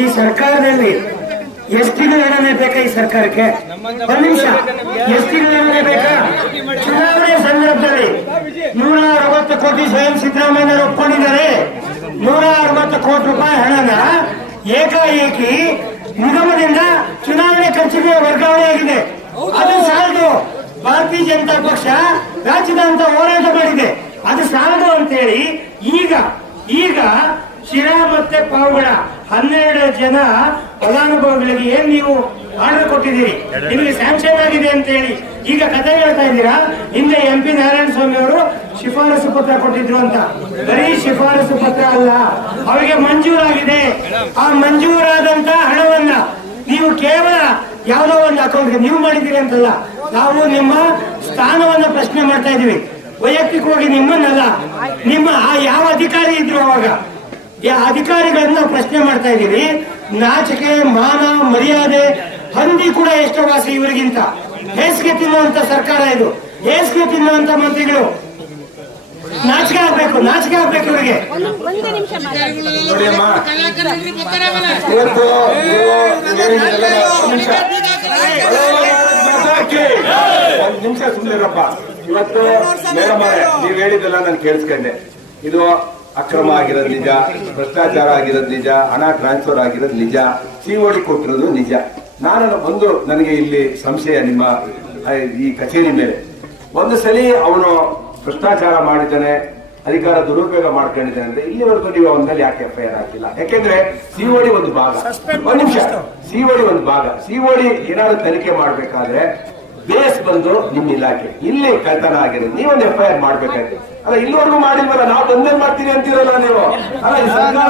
ಈ ಸರ್ಕಾರದಲ್ಲಿ ಎಸ್ಟಿಗಳೇ ಬೇಕಾ? ಈ ಸರ್ಕಾರಕ್ಕೆ ಒಂದು ನಿಮಿಷ, ಎಸ್ಟಿಗಳೇ ಬೇಕಾ? ಚುನಾವಣೆ ಸಂದರ್ಭದಲ್ಲಿ 160 ಕೋಟಿ ಸ್ವಯಂ ಸಿದ್ದರಾಮಯ್ಯ ಒಪ್ಕೊಂಡಿದ್ದಾರೆ. 160 ಕೋಟಿ ರೂಪಾಯಿ ಹಣನ ಏಕಾಏಕಿ ನಿಗಮದಿಂದ ಚುನಾವಣೆ ಖರ್ಚಿಗೆ ವರ್ಗಾವಣೆ ಆಗಿದೆ. ಅದು ಸಾಲದು. ಭಾರತೀಯ ಜನತಾ ಪಕ್ಷ ರಾಜ್ಯದಂತ ಹೋರಾಟ ಮಾಡಿದೆ, ಅದು ಸಾಲದು ಅಂತೇಳಿ ಈಗ ಶಿರಾ ಮತ್ತೆ ಪಾವಗಡ 12 ಜನ ಫಲಾನುಭವಿಗಳಿಗೆ ಏನ್ ನೀವು ಆರ್ಡರ್ ಕೊಟ್ಟಿದ್ದೀರಿ, ನಿಮಗೆ ಸ್ಯಾಂಕ್ಷನ್ ಆಗಿದೆ ಅಂತ ಹೇಳಿ ಈಗ ಕಥೆ ಹೇಳ್ತಾ ಇದ್ದೀರಾ. ಹಿಂದೆ MP ನಾರಾಯಣ ಸ್ವಾಮಿ ಅವರು ಶಿಫಾರಸು ಪತ್ರ ಕೊಟ್ಟಿದ್ರು ಅಂತ. ಬರೀ ಶಿಫಾರಸು ಪತ್ರ ಅಲ್ಲ, ಅವರಿಗೆ ಮಂಜೂರಾಗಿದೆ. ಆ ಮಂಜೂರಾದಂತ ಹಣವನ್ನ ನೀವು ಕೇವಲ ಯಾವುದೋ ಒಂದು ಅಕೌಂಟ್ಗೆ ನೀವು ಮಾಡಿದ್ದೀರಿ ಅಂತಲ್ಲ, ನಾವು ನಿಮ್ಮ ಸ್ಥಾನವನ್ನ ಪ್ರಶ್ನೆ ಮಾಡ್ತಾ ಇದೀವಿ. ವೈಯಕ್ತಿಕವಾಗಿ ನಿಮ್ಮನ್ನಲ್ಲ, ನಿಮ್ಮ ಯಾವ ಅಧಿಕಾರಿ ಇದ್ರು ಅವಾಗ ಅಧಿಕಾರಿಗಳನ್ನ ಪ್ರಶ್ನೆ ಮಾಡ್ತಾ ಇದ್ದೀವಿ. ನಾಚಿಕೆ, ಮಾನ, ಮರ್ಯಾದೆ, ಹಂದಿ ಕೂಡ ಎಷ್ಟೋ ವಾಸಿ ಇವರಿಗಿಂತ. ಹೇಸಿಗೆ ತಿನ್ನುವಂತ ಸರ್ಕಾರ ಇದು, ಹೇಸಿಗೆ ತಿನ್ನುವಂತ ಮಂತ್ರಿಗಳು. ನಾಚಿಕೆ ಆಗ್ಬೇಕು ಇವರಿಗೆ. ಒಂದು ನಿಮಿಷ ಸುಮ್ಮನಿರಪ್ಪ. ಇವತ್ತು ಮೇಡಮ್ ನೀವ್ ಹೇಳಿದ್ದೆಲ್ಲ ನಾನು ಕೇಳಿಸ್ಕೊಂಡೆ. ಇದು ಅಕ್ರಮ ಆಗಿರೋದು ನಿಜ, ಭ್ರಷ್ಟಾಚಾರ ಆಗಿರೋದು ನಿಜ, ಹಣ ಟ್ರಾನ್ಸ್ಫರ್ ಆಗಿರೋದು ನಿಜ, COD ಕೊಟ್ಟಿರೋದು ನಿಜ. ನನಗೆ ಇಲ್ಲಿ ಸಂಶಯ ನಿಮ್ಮ ಈ ಕಚೇರಿ ಮೇಲೆ. ಒಂದು ಸಲಿ ಅವನು ಭ್ರಷ್ಟಾಚಾರ ಮಾಡಿದ್ದಾನೆ, ಅಧಿಕಾರ ದುರುಪಯೋಗ ಮಾಡ್ಕೊಂಡಿದ್ದಾನೆ ಅಂದ್ರೆ ಇಲ್ಲಿವರೆಗೂ ನೀವು ಅವನ ಮೇಲೆ ಯಾಕೆ FIR ಹಾಕಿಲ್ಲ? ಯಾಕೆಂದ್ರೆ COD ಒಂದು ಭಾಗ. ಒಂದು ನಿಮಿಷ, COD ಒಂದು ಭಾಗ. COD ಏನಾದ್ರು ತನಿಖೆ ಮಾಡ್ಬೇಕಾದ್ರೆ ಬೇಸ್ ಬಂದು ನಿಮ್ಮ ಇಲಾಖೆ, ಇಲ್ಲಿ ಕಳ್ತನ ಆಗಿರೋದು ನೀವೊಂದು FIR ಮಾಡ್ಬೇಕಾಯ್ತು. ಅಲ್ಲ, ಇಲ್ಲಿವರೆಗೂ ಮಾಡಿಲ್ವಲ್ಲ, ನಾವು ಬಂದೇ ಮಾಡ್ತೀವಿ ಅಂತೀರಲ್ಲ ನೀವು. ಅಲ್ಲ, ಈ ಸರ್ಕಾರ